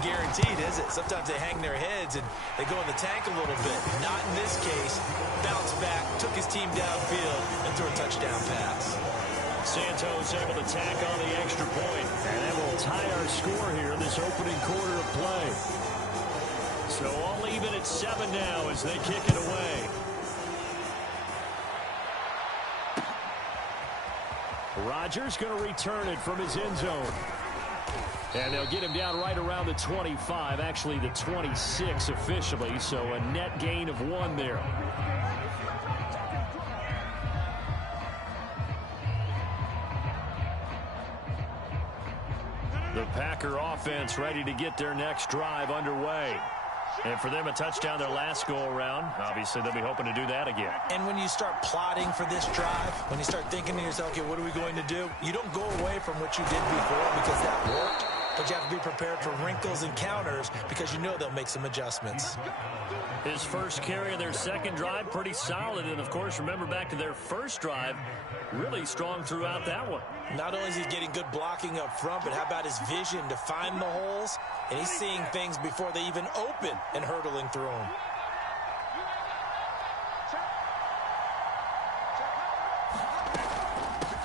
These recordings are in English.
guaranteed, is it? Sometimes they hang their heads and they go in the tank a little bit. Not in this case. Bounced back, took his team downfield, and threw a touchdown pass. Santos able to tack on the extra point. And that will tie our score here in this opening quarter of play. So all even at 7 now as they kick it away. Rodgers going to return it from his end zone. And they'll get him down right around the 25, actually the 26 officially, so a net gain of 1 there. The Packer offense ready to get their next drive underway. And for them, a touchdown their last go-around. Obviously, they'll be hoping to do that again. And when you start plotting for this drive, when you start thinking to yourself, okay, what are we going to do? You don't go away from what you did before because that worked. But you have to be prepared for wrinkles and counters because you know they'll make some adjustments. His first carry of their second drive, pretty solid. And, of course, remember back to their first drive, really strong throughout that one. Not only is he getting good blocking up front, but how about his vision to find the holes? And he's seeing things before they even open and hurtling through them.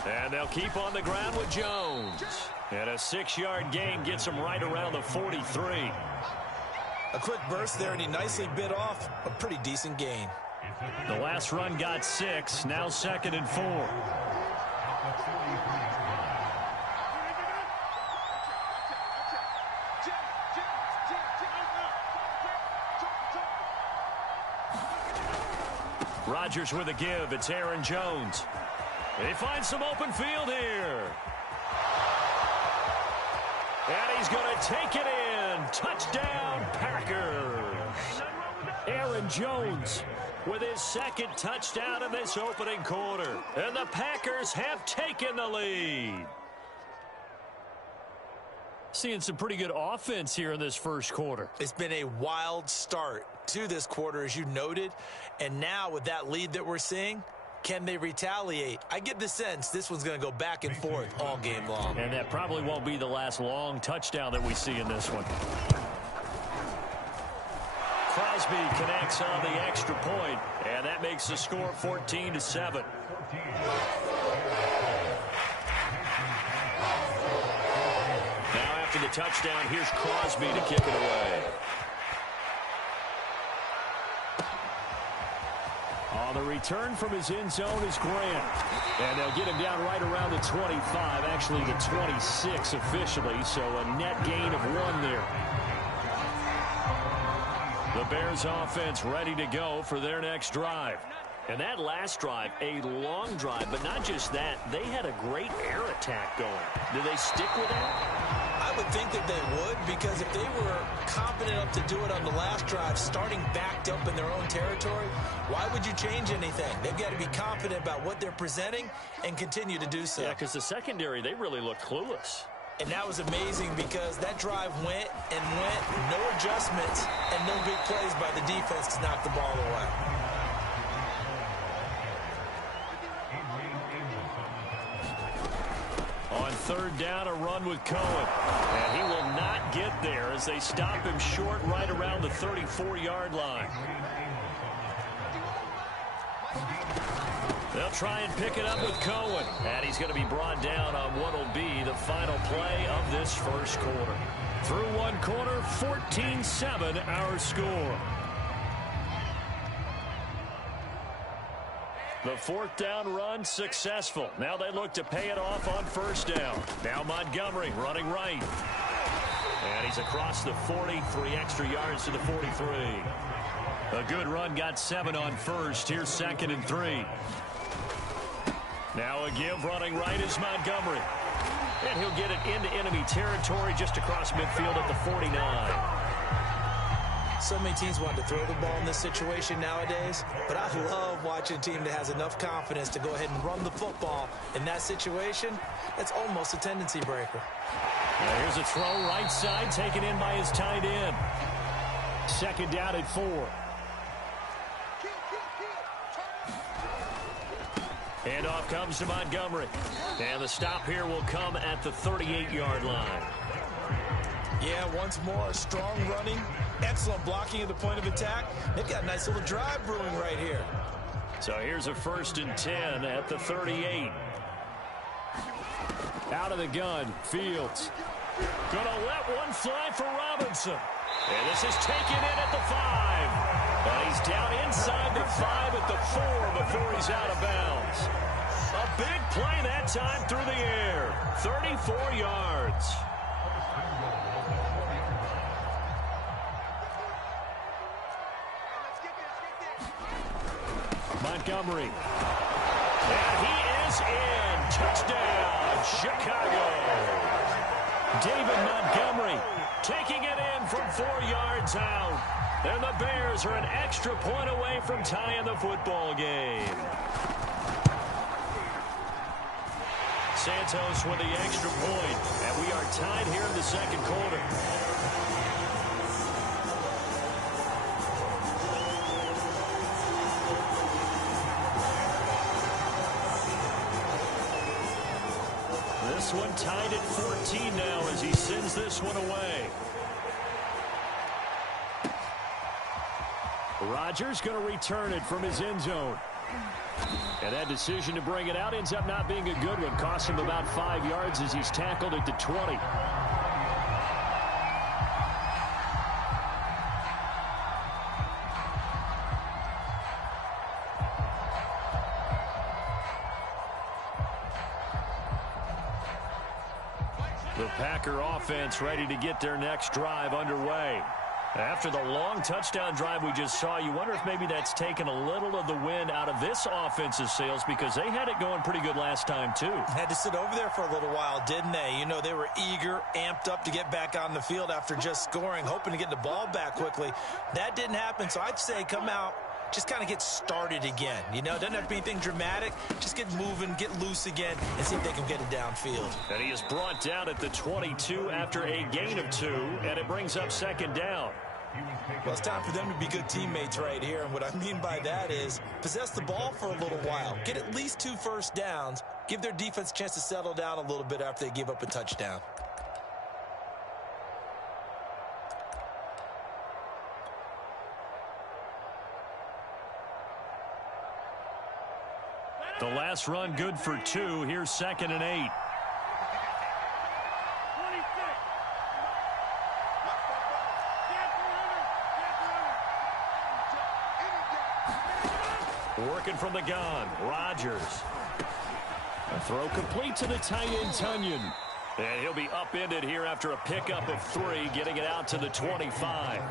And they'll keep on the ground with Jones. And a 6-yard gain gets him right around the 43. A quick burst there, and he nicely bit off a pretty decent gain. The last run got 6, now 2nd and 4. Rodgers with a give. It's Aaron Jones. They find some open field here. And he's going to take it in. Touchdown, Packers. Aaron Jones with his second touchdown in this opening quarter. And the Packers have taken the lead. Seeing some pretty good offense here in this first quarter. It's been a wild start to this quarter, as you noted. And now with that lead that we're seeing, can they retaliate? I get the sense this one's going to go back and forth all game long. And that probably won't be the last long touchdown that we see in this one. Crosby connects on the extra point, and that makes the score 14-7. Now after the touchdown, here's Crosby to kick it away. On the return from his end zone is Grant. And they'll get him down right around the 25, actually the 26 officially, so a net gain of 1 there. The Bears offense ready to go for their next drive. And that last drive, a long drive, but not just that, they had a great air attack going. Do they stick with that? I would think that they would, because if they were confident enough to do it on the last drive, starting backed up in their own territory, why would you change anything? They've got to be confident about what they're presenting and continue to do so. Yeah, because the secondary, they really looked clueless. And that was amazing because that drive went and went, no adjustments, and no big plays by the defense to knock the ball away. On third down, a run with Cohen. And he will not get there as they stop him short right around the 34-yard line. They'll try and pick it up with Cohen. And he's going to be brought down on what will be the final play of this first quarter. Through one quarter, 14-7 our score. The fourth down run successful. Now they look to pay it off on first down. Now Montgomery running right. And he's across the 40, 3 extra yards to the 43. A good run, got 7 on first. Here's 2nd and 3. Now a give running right is Montgomery. And he'll get it into enemy territory just across midfield at the 49. So many teams want to throw the ball in this situation nowadays, but I love watching a team that has enough confidence to go ahead and run the football in that situation. That's almost a tendency breaker. Now here's a throw right side taken in by his tight end. 2nd down at 4. Handoff comes to Montgomery. And the stop here will come at the 38-yard line. Yeah, once more, strong running, excellent blocking at the point of attack. They've got a nice little drive brewing right here. So here's a 1st and 10 at the 38. Out of the gun, Fields. Gonna let one fly for Robinson. And this is taken in at the 5. And he's down inside the 5 at the 4 before he's out of bounds. A big play that time through the air. 34 yards. Montgomery. And he is in. Touchdown, Chicago. David Montgomery taking it in from 4 yards out. And the Bears are an extra point away from tying the football game. Santos with the extra point, and we are tied here in the second quarter. This one tied at 14 now as he sends this one away. Rodgers going to return it from his end zone. And that decision to bring it out ends up not being a good one. Cost him about 5 yards as he's tackled at the 20. The Packer offense ready to get their next drive underway. After the long touchdown drive we just saw, you wonder if maybe that's taken a little of the wind out of this offense's sails because they had it going pretty good last time, too. Had to sit over there for a little while, didn't they? You know, they were eager, amped up to get back on the field after just scoring, hoping to get the ball back quickly. That didn't happen, so I'd say come out, just kind of get started again. You know, doesn't have to be anything dramatic. Just get moving, get loose again, and see if they can get it downfield. And he is brought down at the 22 after a gain of 2, and it brings up 2nd down. Well, it's time for them to be good teammates right here, and what I mean by that is possess the ball for a little while. Get at least 2 first downs. Give their defense a chance to settle down a little bit after they give up a touchdown. The last run good for 2. Here's 2nd and 8. Working from the gun, Rodgers. A throw complete to the tight end, Tunyon. And he'll be upended here after a pickup of 3, getting it out to the 25.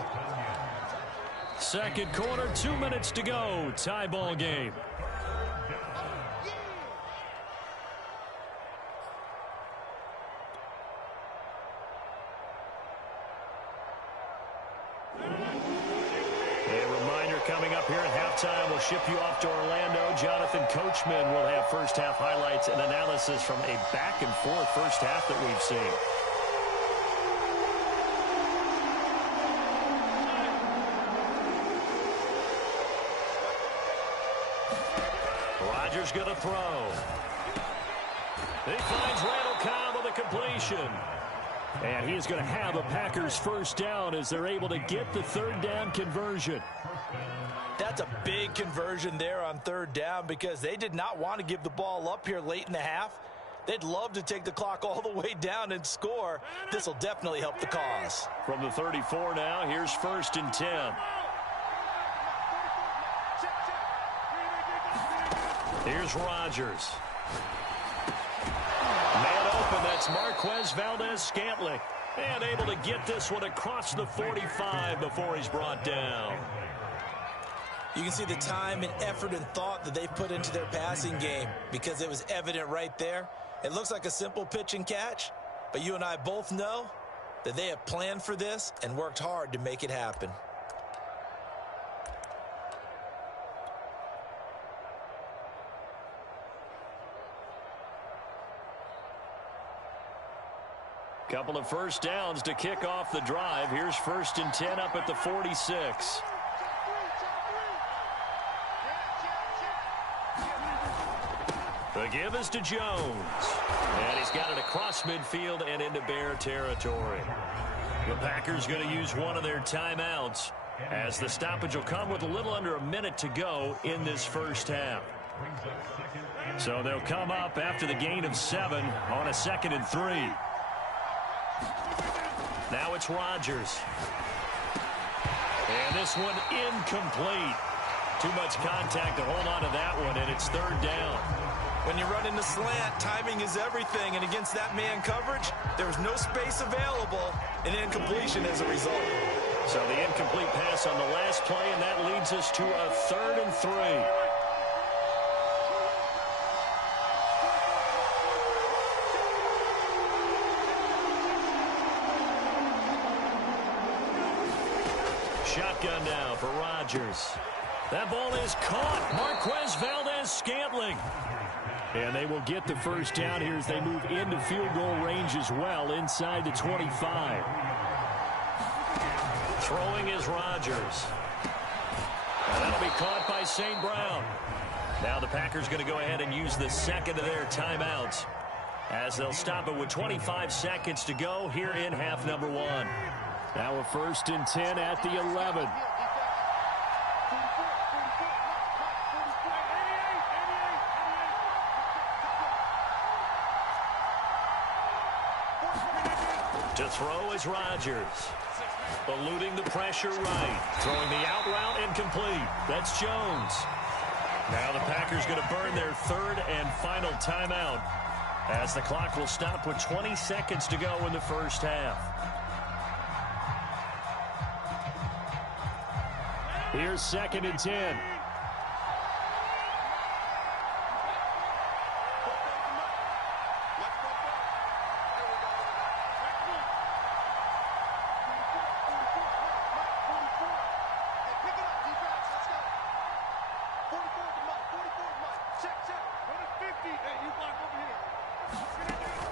Second quarter, 2 minutes to go. Tie ball game. Coming up here at halftime, we'll ship you off to Orlando. Jonathan Coachman will have first half highlights and analysis from a back-and-forth first half that we've seen. Rodgers going to throw. He finds Randall Cobb with a completion. And he's going to have a Packers first down as they're able to get the 3rd down conversion. That's a big conversion there on 3rd down because they did not want to give the ball up here late in the half. They'd love to take the clock all the way down and score. This will definitely help the cause. From the 34 now, here's 1st and 10. Here's Rodgers. Man open, that's Marquez Valdez-Scantling. And able to get this one across the 45 before he's brought down. You can see the time and effort and thought that they've put into their passing game because it was evident right there. It looks like a simple pitch and catch, but you and I both know that they have planned for this and worked hard to make it happen. Couple of first downs to kick off the drive. Here's 1st and 10 up at the 46. The give is to Jones. And he's got it across midfield and into Bear territory. The Packers going to use one of their timeouts, as the stoppage will come with a little under a minute to go in this first half. So they'll come up after the gain of 7 on a 2nd and 3. Now it's Rodgers. And this one incomplete. Too much contact to hold on to that one, and it's 3rd down. When you run in the slant, timing is everything, and against that man coverage, there was no space available, and incompletion as a result. So the incomplete pass on the last play, and that leads us to a 3rd and 3. Shotgun now for Rodgers. That ball is caught. Marquez Valdes-Scantling. And they will get the first down here as they move into field goal range as well, inside the 25. Throwing is Rodgers. And that'll be caught by St. Brown. Now the Packers going to go ahead and use the second of their timeouts, as they'll stop it with 25 seconds to go here in half number 1. Now a 1st and 10 at the 11. To throw is Rodgers. Eluding the pressure right. Throwing the out route incomplete. That's Jones. Now the Packers going to burn their 3rd and final timeout, as the clock will stop with 20 seconds to go in the first half. Here's 2nd and 10.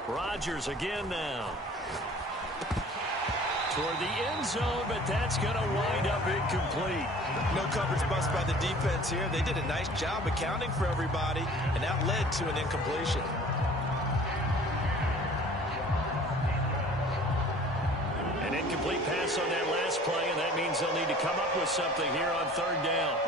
Rodgers again now. Toward the end zone, but that's going to wind up incomplete. No coverage bust by the defense here. They did a nice job accounting for everybody, and that led to an incompletion. An incomplete pass on that last play, and that means they'll need to come up with something here on 3rd down.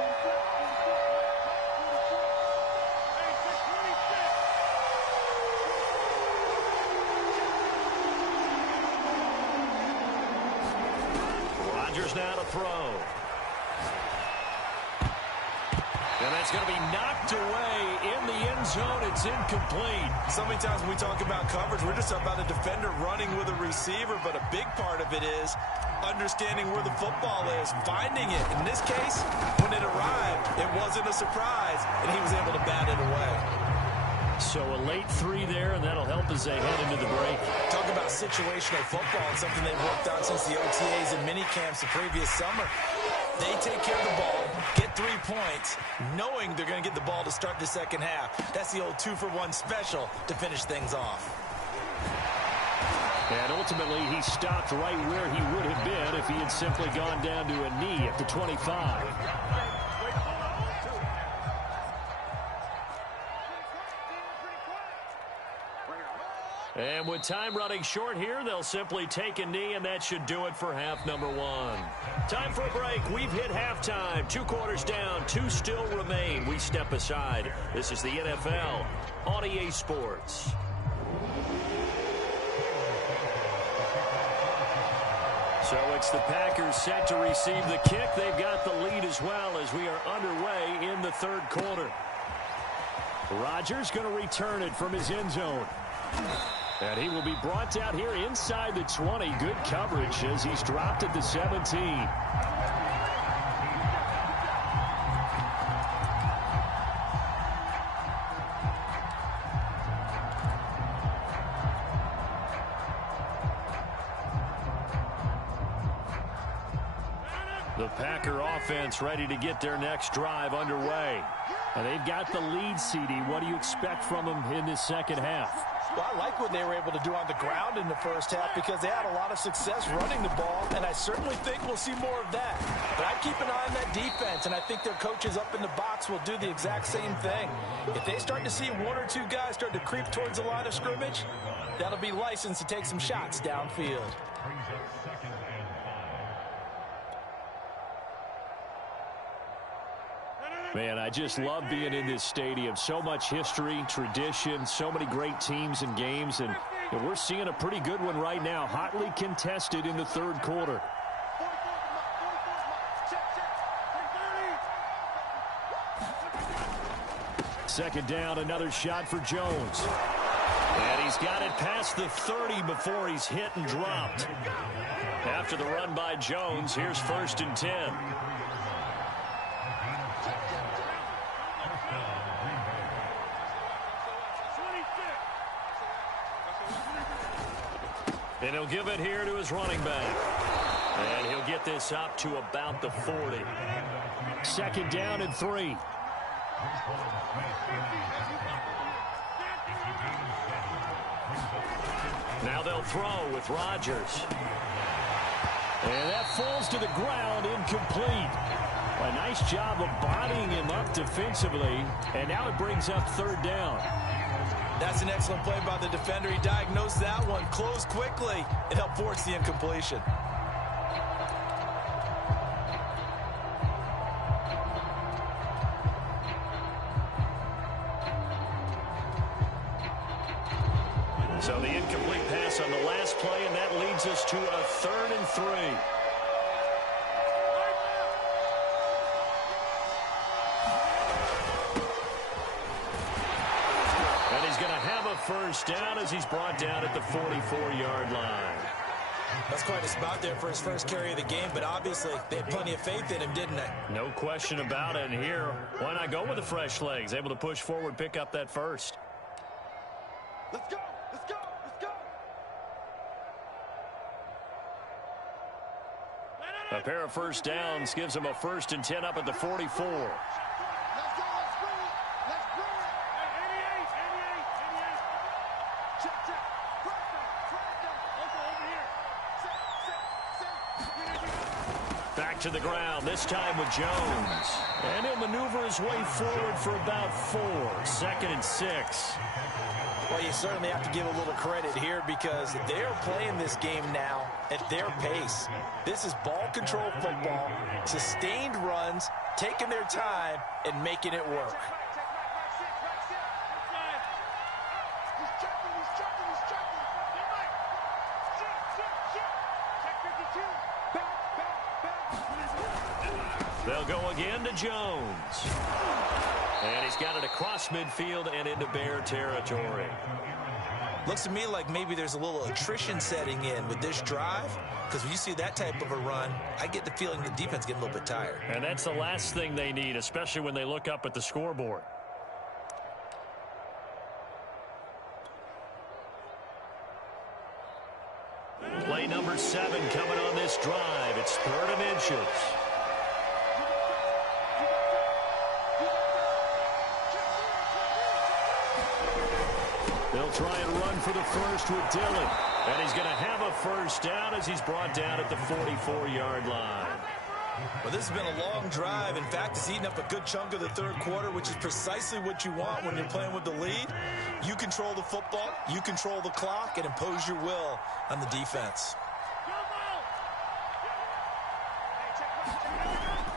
Now to throw. And that's going to be knocked away in the end zone. It's incomplete. So many times when we talk about coverage, we're just about a defender running with a receiver, but a big part of it is understanding where the football is, finding it. In this case, when it arrived, it wasn't a surprise, and he was able to bat it away. So a late 3 there, and that'll help as they head into the break. Talk about situational football, and something they've worked on since the OTAs and mini camps the previous summer. They take care of the ball, get 3 points, knowing they're going to get the ball to start the second half. That's the old 2-for-1 special to finish things off. And ultimately, he stopped right where he would have been if he had simply gone down to a knee at the 25. And with time running short here, they'll simply take a knee, and that should do it for half number 1. Time for a break. We've hit halftime. 2 quarters down, 2 still remain. We step aside. This is the NFL on EA Sports. So it's the Packers set to receive the kick. They've got the lead as well as we are underway in the 3rd quarter. Rodgers going to return it from his end zone. And he will be brought down here inside the 20. Good coverage as he's dropped at the 17. The Packer offense ready to get their next drive underway. And they've got the lead, CD. What do you expect from them in this second half? Well, I like what they were able to do on the ground in the first half because they had a lot of success running the ball, and I certainly think we'll see more of that. But I keep an eye on that defense, and I think their coaches up in the box will do the exact same thing. If they start to see 1 or 2 guys start to creep towards the line of scrimmage, that'll be licensed to take some shots downfield. Man, I just love being in this stadium. So much history, tradition, so many great teams and games, and we're seeing a pretty good one right now, hotly contested in the third quarter. Second down, another shot for Jones. And he's got it past the 30 before he's hit and dropped. After the run by Jones, here's 1st and 10. And he'll give it here to his running back. And he'll get this up to about the 40. Second down and 3. Now they'll throw with Rodgers. And that falls to the ground, incomplete. A nice job of bodying him up defensively. And now it brings up 3rd down. That's an excellent play by the defender. He diagnosed that one, closed quickly. It helped force the incompletion. So the incomplete pass on the last play, and that leads us to a 3rd and 3. And he's going to have a 1st down as he's brought down at the 44-yard line. That's quite a spot there for his first carry of the game, but obviously they had plenty of faith in him, didn't they? No question about it. And here, why not go with the fresh legs? Able to push forward, pick up that first. Let's go! Let's go! Let's go! A pair of 1st downs gives him a 1st and 10 up at the 44. Let's go! Let's bring it! Let's bring it! 88! 88! Check, check! Over here! Back to the ground, this time with Jones. And he'll maneuver his way forward for about 4. 2nd and 6. Well, you certainly have to give a little credit here because they're playing this game now at their pace. This is ball control football, sustained runs, taking their time, and making it work. They'll go again to Jones. And he's got it across midfield and into Bear territory. Looks to me like maybe there's a little attrition setting in with this drive, because when you see that type of a run, I get the feeling the defense getting a little bit tired. And that's the last thing they need, especially when they look up at the scoreboard. Play number 7 coming on this drive. It's 3rd and inches. They'll try and run for the first with Dillon. And he's going to have a 1st down as he's brought down at the 44-yard line. Well, this has been a long drive. In fact, it's eaten up a good chunk of the third quarter, which is precisely what you want when you're playing with the lead. You control the football, you control the clock, and impose your will on the defense.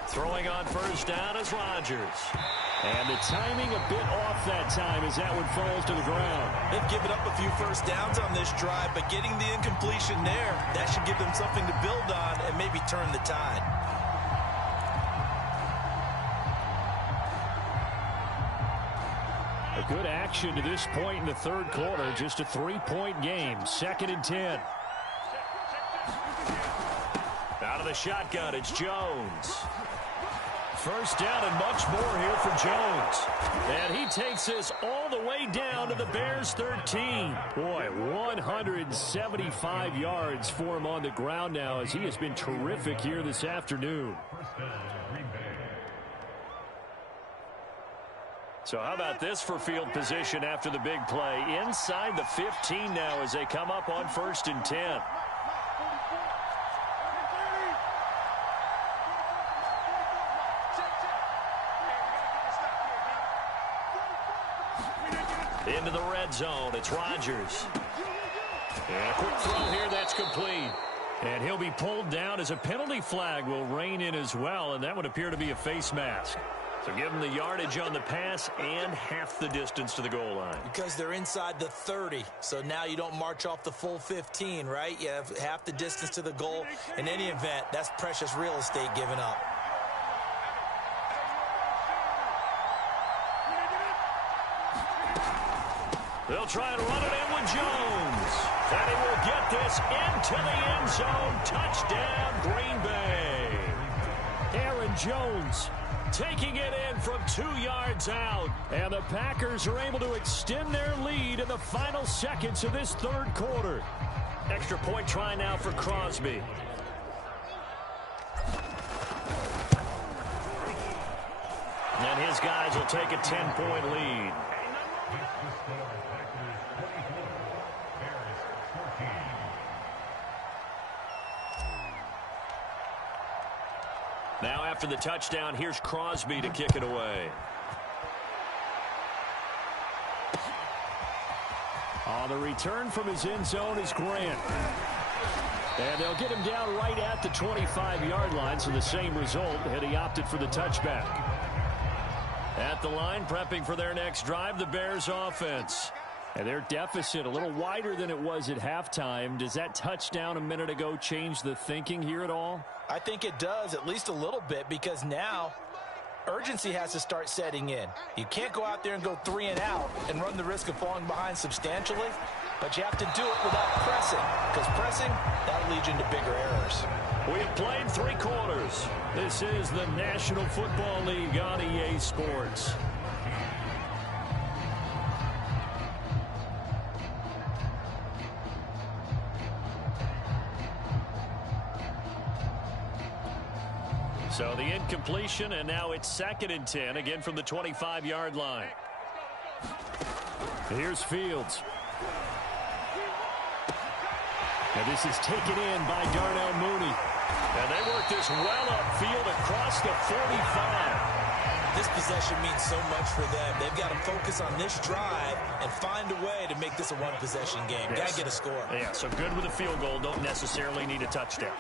Throwing on 1st down is Rodgers. And the timing a bit off that time as that one falls to the ground. They've given up a few 1st downs on this drive, but getting the incompletion there, that should give them something to build on and maybe turn the tide. A good action to this point in the third quarter. Just a 3-point game. 2nd and 10. Out of the shotgun, it's Jones. 1st down and much more here for Jones. And he takes this all the way down to the Bears' 13. Boy, 175 yards for him on the ground now as he has been terrific here this afternoon. So how about this for field position after the big play? Inside the 15 now as they come up on 1st and 10. Into the red zone, it's Rodgers. And a quick throw here, that's complete. And he'll be pulled down as a penalty flag will rein in as well, and that would appear to be a face mask. So give them the yardage on the pass and half the distance to the goal line. Because they're inside the 30, so now you don't march off the full 15, right? You have half the distance to the goal. In any event, that's precious real estate given up. They'll try and run it in with Jones. And he will get this into the end zone. Touchdown, Green Bay. Aaron Jones taking it in from 2 yards out. And the Packers are able to extend their lead in the final seconds of this third quarter. Extra point try now for Crosby. And his guys will take a 10-point lead. Now after the touchdown, here's Crosby to kick it away. On the return from his end zone is Grant. And they'll get him down right at the 25-yard line, so the same result, and he opted for the touchback. At the line, prepping for their next drive, the Bears offense. And their deficit a little wider than it was at halftime. Does that touchdown a minute ago change the thinking here at all? I think it does, at least a little bit, because now urgency has to start setting in. You can't go out there and go 3 and out and run the risk of falling behind substantially, but you have to do it without pressing, because pressing, that'll lead you into bigger errors. We have played 3 quarters. This is the National Football League on EA Sports. So the incompletion, and now it's 2nd and 10, again from the 25-yard line. Here's Fields. And this is taken in by Darnell Mooney. And they work this well upfield across the 45. This possession means so much for them. They've got to focus on this drive and find a way to make this a one-possession game. Yes. Got to get a score. Yeah, so good with a field goal. Don't necessarily need a touchdown.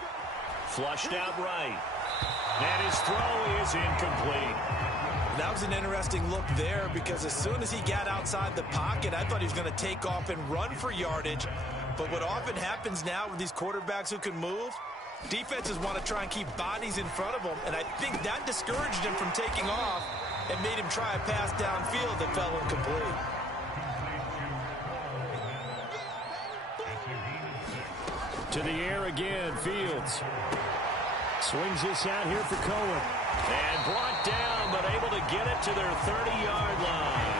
Flushed out right. And his throw is incomplete. That was an interesting look there, because as soon as he got outside the pocket, I thought he was going to take off and run for yardage. But what often happens now with these quarterbacks who can move, defenses want to try and keep bodies in front of them, and I think that discouraged him from taking off and made him try a pass downfield that fell incomplete. To the air again, Fields. Swings this out here for Cohen. And brought down, but able to get it to their 30-yard line.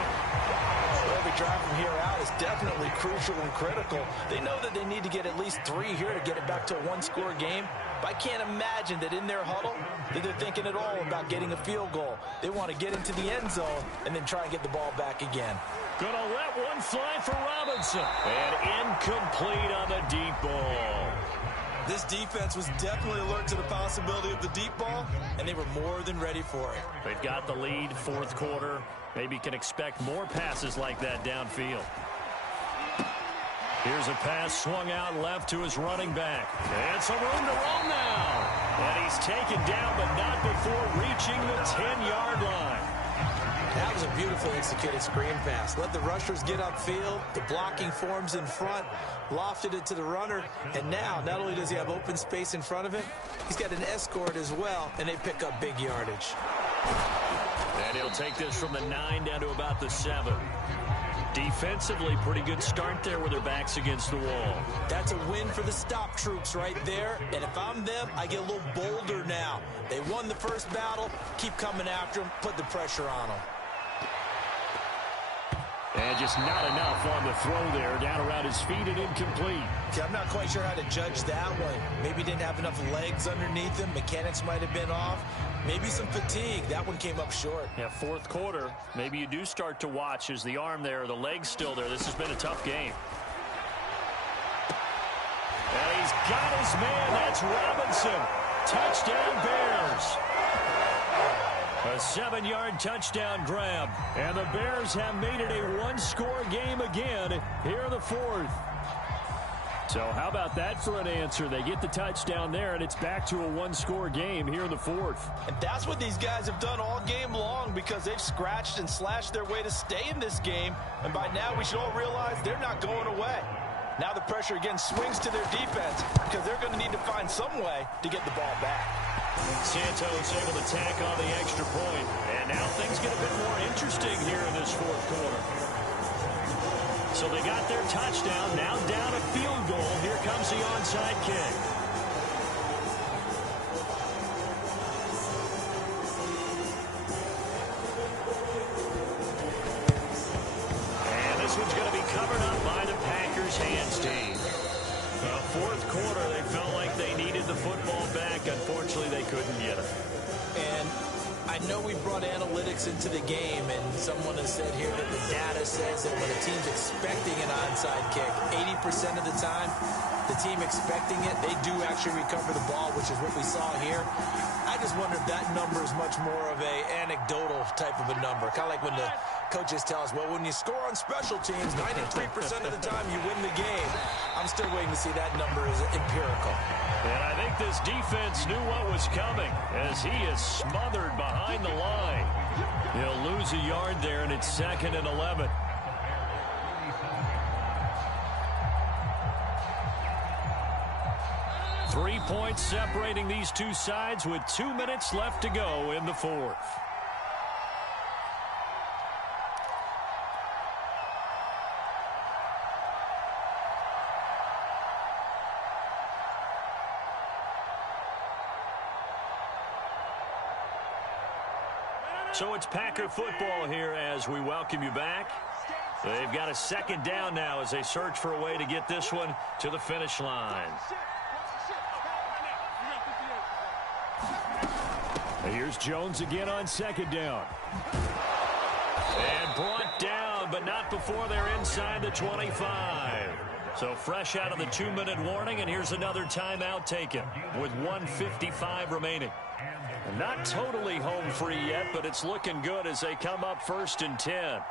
Every drive from here out is definitely crucial and critical. They know that they need to get at least 3 here to get it back to a one-score game. But I can't imagine that in their huddle that they're thinking at all about getting a field goal. They want to get into the end zone and then try and get the ball back again. Gonna let one fly for Robinson. And incomplete on the deep ball. This defense was definitely alert to the possibility of the deep ball, and they were more than ready for it. They've got the lead, 4th quarter. Maybe can expect more passes like that downfield. Here's a pass swung out left to his running back. And some room to roam now. And he's taken down, but not before reaching the 10-yard line. That was a beautifully executed screen pass. Let the rushers get upfield. The blocking forms in front. Lofted it to the runner. And now, not only does he have open space in front of him, he's got an escort as well, and they pick up big yardage. And he'll take this from the 9 down to about the 7. Defensively, pretty good start there with their backs against the wall. That's a win for the stop troops right there. And if I'm them, I get a little bolder now. They won the first battle. Keep coming after them. Put the pressure on them. And just not enough on the throw there. Down around his feet and incomplete. See, I'm not quite sure how to judge that one. Maybe didn't have enough legs underneath him. Mechanics might have been off. Maybe some fatigue. That one came up short. Yeah, 4th quarter. Maybe you do start to watch as the arm there, the leg's still there. This has been a tough game. And he's got his man. That's Robinson. Touchdown Bears. A 7-yard touchdown grab. And the Bears have made it a one-score game again here in the 4th. So how about that for an answer? They get the touchdown there, and it's back to a one-score game here in the fourth. And that's what these guys have done all game long because they've scratched and slashed their way to stay in this game. And by now, we should all realize they're not going away. Now the pressure again swings to their defense because they're going to need to find some way to get the ball back. Santos able to tack on the extra point. And now things get a bit more interesting here in this fourth quarter. So they got their touchdown, now down a field goal. Here comes the onside kick. And this one's going to be covered up by the Packers hands team. Fourth quarter, they felt like they needed the football back. Unfortunately, they couldn't get it. And I know we brought analytics into the game, and someone has said here that the data says that when a team's expecting an onside kick, 80% of the time, the team expecting it, they do actually recover the ball, which is what we saw here. I just wonder if that number is much more of a anecdotal type of a number. Kind of like when the coaches tell us, well, when you score on special teams, 93% of the time you win the game. I'm still waiting to see that number is empirical. And I think this defense knew what was coming as he is smothered behind the line. He'll lose a yard there, and it's 2nd and 11. Three points separating these two sides with 2 minutes left to go in the fourth. So it's Packer football here as we welcome you back. They've got a second down now as they search for a way to get this one to the finish line. Here's Jones again on second down. And brought down, but not before they're inside the 25. So fresh out of the 2-minute warning, and here's another timeout taken with 1:55 remaining. Not totally home free yet, but it's looking good as they come up 1st and 10.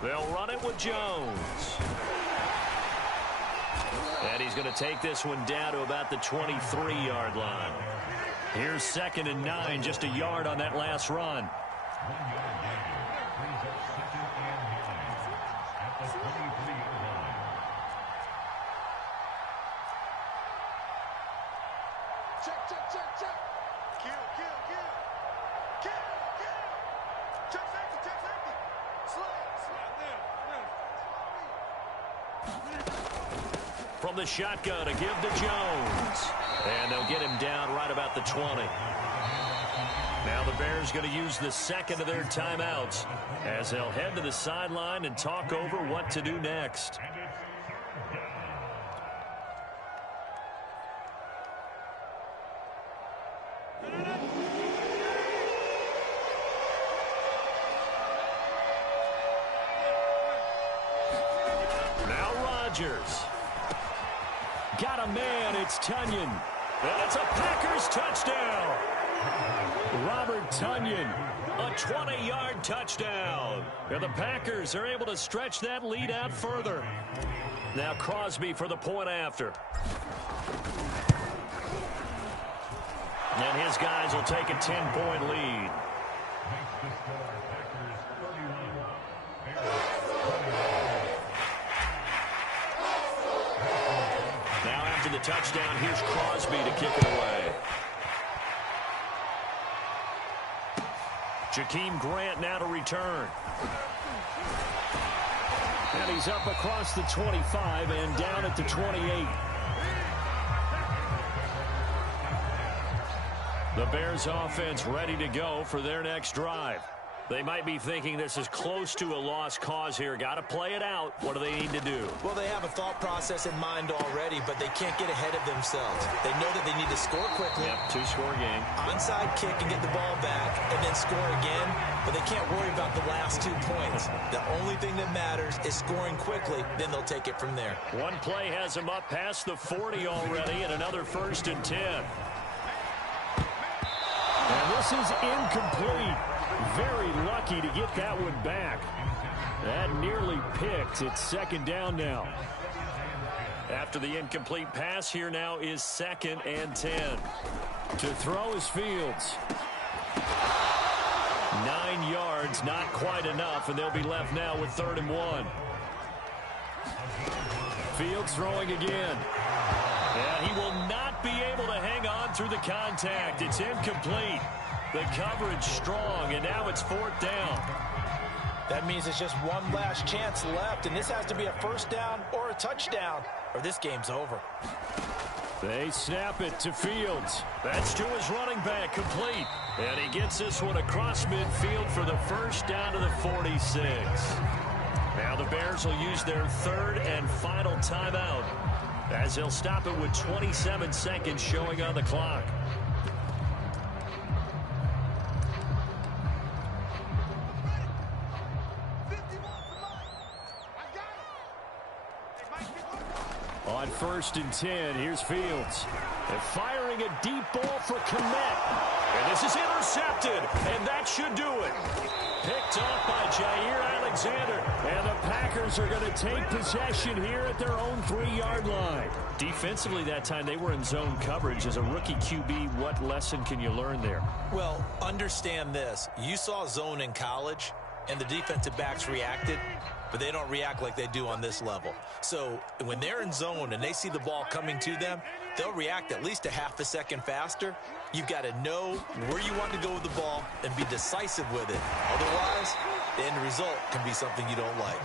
They'll run it with Jones. And he's going to take this one down to about the 23-yard line. Here's 2nd and 9, just a yard on that last run. Check, check, check, check. Kill. Check safety. From the shotgun, a give to Jones. And they'll get him down right about the 20. Now the Bears going to use the second of their timeouts as they'll head to the sideline and talk over what to do next. Now Rodgers. Got a man, it's Tonyan. And it's a Packers touchdown. Robert Tonyan, a 20-yard touchdown. And the Packers are able to stretch that lead out further. Now Crosby for the point after. And his guys will take a 10-point lead. Now after the touchdown, here's Crosby to kick it away. Jakeem Grant now to return. And he's up across the 25 and down at the 28. The Bears offense ready to go for their next drive. They might be thinking this is close to a lost cause here. Got to play it out. What do they need to do? Well, they have a thought process in mind already, but they can't get ahead of themselves. They know that they need to score quickly. Yep, two-score game. Onside kick and get the ball back and then score again, but they can't worry about the last 2 points. The only thing that matters is scoring quickly, then they'll take it from there. One play has them up past the 40 already, and another 1st and 10. And this is incomplete. Very lucky to get that one back. That nearly picked. It's 2nd down now. After the incomplete pass, here now is 2nd and 10. To throw is Fields. 9 yards, not quite enough, and they'll be left now with 3rd and 1. Fields throwing again. And he will not be able to hang on through the contact. It's incomplete. The coverage strong, and now it's 4th down. That means it's just one last chance left, and this has to be a 1st down or a touchdown, or this game's over. They snap it to Fields. That's to his running back, complete. And he gets this one across midfield for the 1st down to the 46. Now the Bears will use their 3rd and final timeout, as they'll stop it with 27 seconds showing on the clock. On 1st and 10, here's Fields. And firing a deep ball for Kmet. And this is intercepted, and that should do it. Picked off by Jair Alexander. And the Packers are going to take possession here at their own 3-yard line. Defensively that time, they were in zone coverage. As a rookie QB, what lesson can you learn there? Well, understand this. You saw zone in college, and the defensive backs reacted, but they don't react like they do on this level. So when they're in zone and they see the ball coming to them, they'll react at least a half a second faster. You've got to know where you want to go with the ball and be decisive with it. Otherwise, the end result can be something you don't like.